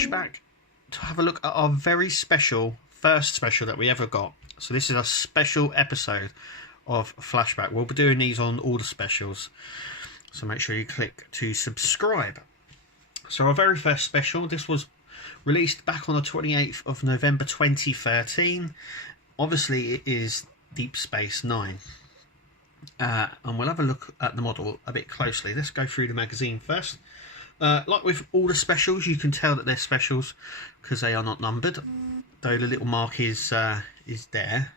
flashback to have a look at our very special first special that we ever got. So this is a special episode of Flashback. We'll be doing these on all the specials, so make sure you click to subscribe. So our very first special, this was released back on the 28th of November 2013. Obviously it is Deep Space Nine, and we'll have a look at the model a bit closely. Let's go through the magazine first. Like with all the specials, you can tell that they're specials because they are not numbered, though the little mark is there.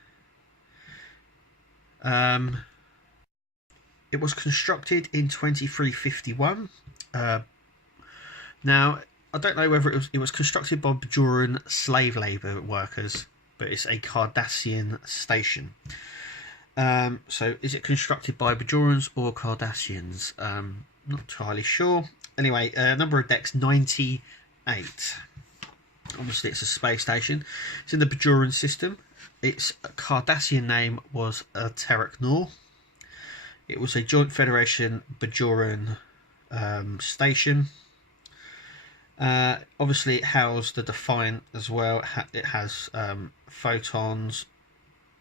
It was constructed in 2351. Now, I don't know whether it was constructed by Bajoran slave labour workers, but it's a Cardassian station. So is it constructed by Bajorans or Cardassians? Not entirely sure. Anyway, number of decks 98. Obviously it's a space station. It's in the Bajoran system. Its Cardassian name was Trek. It was a Joint Federation Bajoran station. Obviously it housed the Defiant as well. It has photons,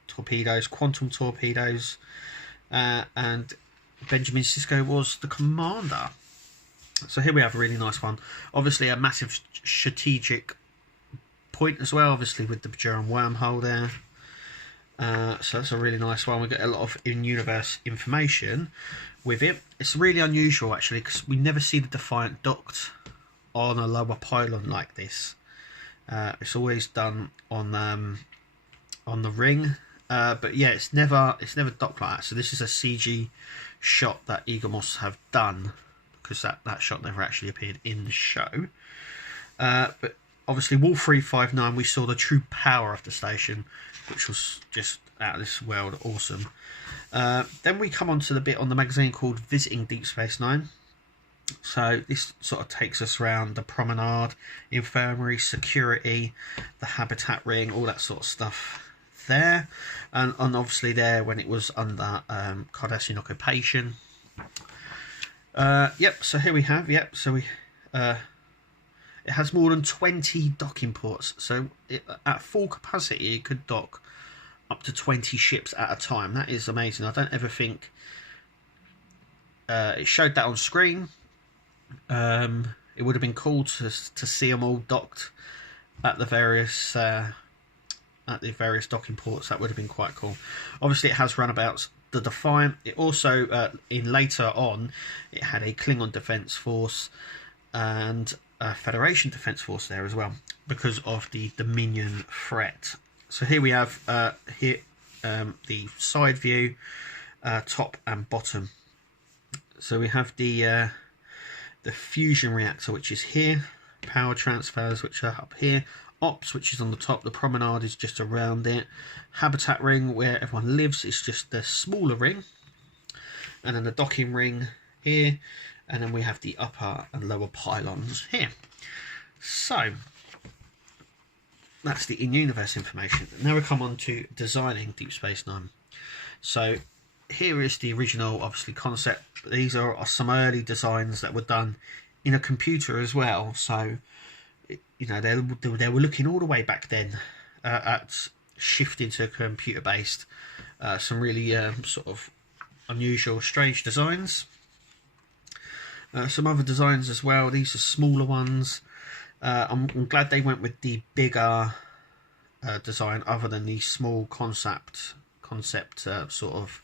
torpedoes, quantum torpedoes, and Benjamin Sisko was the commander. So here we have a really nice one. Obviously a massive strategic point as well, obviously with the Bajoran wormhole there. So that's a really nice one. We get a lot of in-universe information with it. It's really unusual actually, because we never see the Defiant docked on a lower pylon like this. It's always done on the ring, but yeah, it's never docked like that. So this is a CG shot that Egomos have done, because that shot never actually appeared in the show. But obviously Wall 359, we saw the true power of the station, which was just out of this world awesome. Then we come on to the bit on the magazine called Visiting Deep Space Nine. So this sort of takes us around the promenade, infirmary, security, the habitat ring, all that sort of stuff there. And obviously there when it was under Cardassian occupation. Yep, so here we have, so we it has more than 20 docking ports, so at full capacity it could dock up to 20 ships at a time. That is amazing. I don't ever think it showed that on screen. It would have been cool to see them all docked at the various docking ports. That would have been quite cool. Obviously it has runabouts. The Defiant, it also in later on it had a Klingon defence force and a Federation defence force there as well, because of the Dominion threat. So here we have the side view, top and bottom. So we have the fusion reactor, which is here, power transfers, which are up here, ops, which is on the top, the promenade is just around it, habitat ring where everyone lives is just the smaller ring, and then the docking ring here, and then we have the upper and lower pylons here. So that's the in-universe information. Now we come on to designing Deep Space Nine. So here is the original, obviously, concept. These are some early designs that were done in a computer as well. So you know, they were looking all the way back then at shifting to computer-based. Some really sort of unusual, strange designs. Some other designs as well. These are smaller ones. I'm glad they went with the bigger design, other than the small concept sort of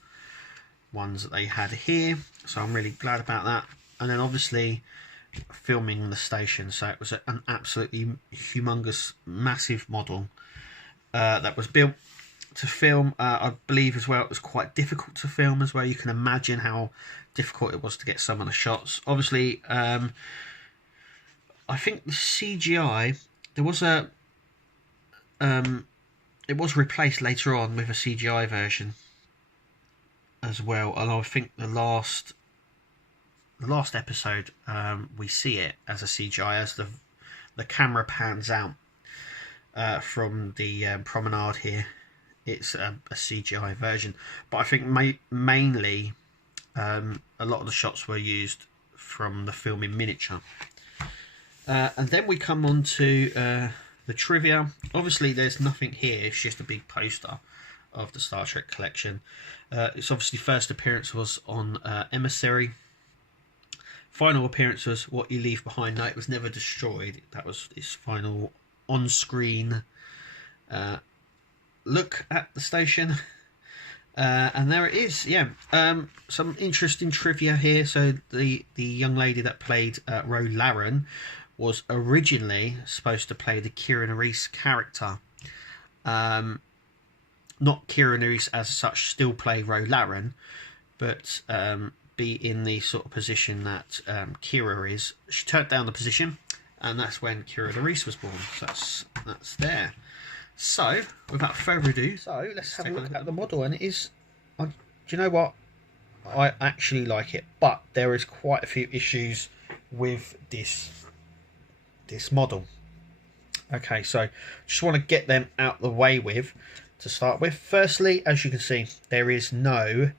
ones that they had here. So I'm really glad about that. And then obviously filming the station, so it was an absolutely humongous, massive model that was built to film. I believe as well it was quite difficult to film as well. You can imagine how difficult it was to get some of the shots. Obviously I think the CGI, there was it was replaced later on with a CGI version as well, and I think the last episode we see it as a CGI as the camera pans out from the promenade here. It's a CGI version, but I think mainly a lot of the shots were used from the film in miniature. And then we come on to the trivia. Obviously, there's nothing here. It's just a big poster of the Star Trek collection. Its obviously first appearance was on Emissary. Final appearance was What You Leave Behind. No, it was never destroyed. That was its final on-screen look at the station. And there it is. Yeah, some interesting trivia here. So the young lady that played Romulan was originally supposed to play the Kira Nerys character. Not Kira Nerys as such, still play Romulan, but be in the sort of position that Kira is. She turned down the position, and that's when Kira Nerys was born. So that's there. So, without further ado, let's have a look at the model. And it is, do you know what? I actually like it, but there is quite a few issues with this model. Okay, so just want to get them out the way to start with. Firstly, as you can see, there is no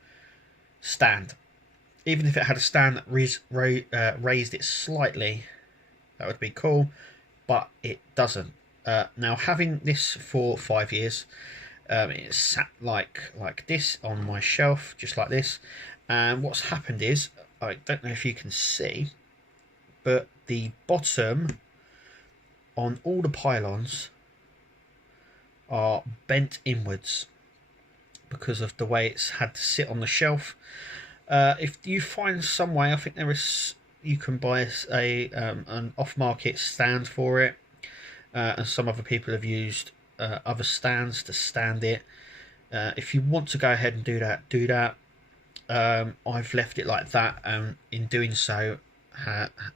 stand. Even if it had a stand that raised it slightly, that would be cool, but it doesn't. Now, having this for 5 years, it's sat like this on my shelf, just like this. And what's happened is, I don't know if you can see, but the bottom on all the pylons are bent inwards because of the way it's had to sit on the shelf. If you find some way, I think you can buy an off-market stand for it. And some other people have used other stands to stand it. If you want to go ahead and do that. I've left it like that, and in doing so,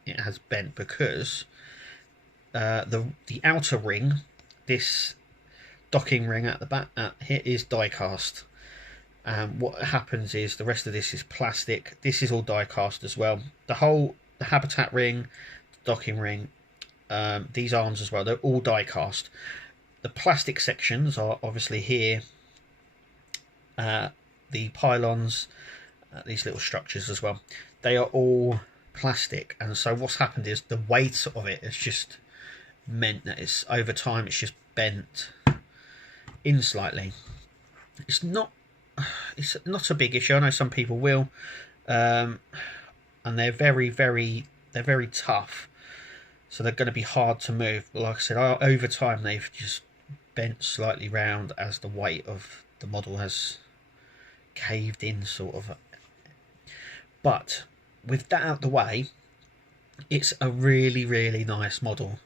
it has bent because the outer ring, this docking ring at the back here, is die cast. What happens is the rest of this is plastic. This is all die cast as well. The habitat ring, the docking ring. These arms as well, they're all die cast. The plastic sections are obviously here, the pylons, these little structures as well, they are all plastic. And so what's happened is the weight of it has just meant that it's over time it's just bent in slightly. It's not a big issue. I know some people will, and they're very tough. So they're going to be hard to move. But like I said, over time they've just bent slightly round as the weight of the model has caved in, sort of. But with that out the way, it's a really nice model.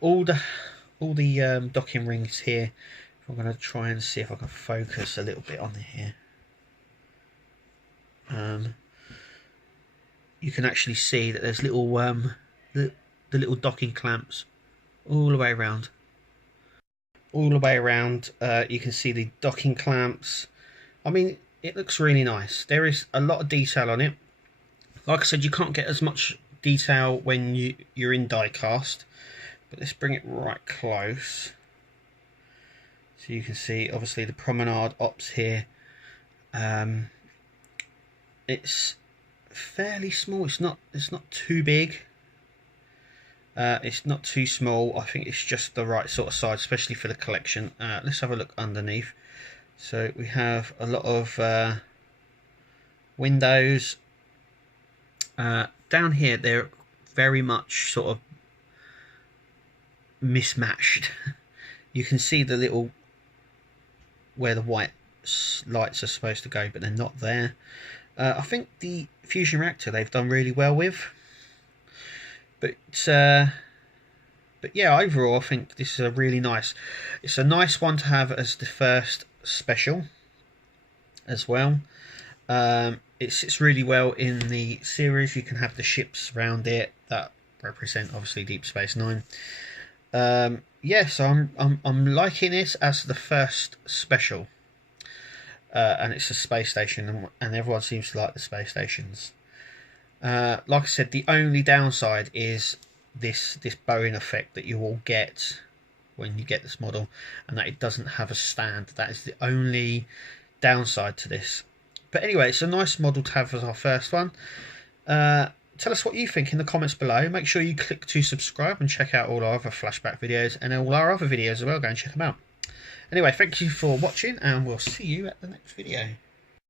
All the docking rings here. I'm going to try and see if I can focus a little bit on here. You can actually see that there's little the little docking clamps all the way around. You can see the docking clamps. I mean, it looks really nice. There is a lot of detail on it. Like I said, you can't get as much detail when you're in die cast, but let's bring it right close so you can see obviously the promenade ops here. It's fairly small. It's not too big. It's not too small. I think it's just the right sort of size, especially for the collection. Let's have a look underneath. So we have a lot of windows. Down here, they're very much sort of mismatched. You can see the little where the white lights are supposed to go, but they're not there. I think the fusion reactor they've done really well with. But yeah, overall I think this is a really nice. It's a nice one to have as the first special as well. It sits really well in the series. You can have the ships around it that represent obviously Deep Space Nine. Yeah, so I'm liking this as the first special, and it's a space station, and everyone seems to like the space stations. Like I said, the only downside is this bowing effect that you will get when you get this model, and that it doesn't have a stand. That is the only downside to this. But anyway, it's a nice model to have as our first one. tell us what you think in the comments below. Make sure you click to subscribe and check out all our other flashback videos and all our other videos as well. Go and check them out. Anyway, thank you for watching, and we'll see you at the next video.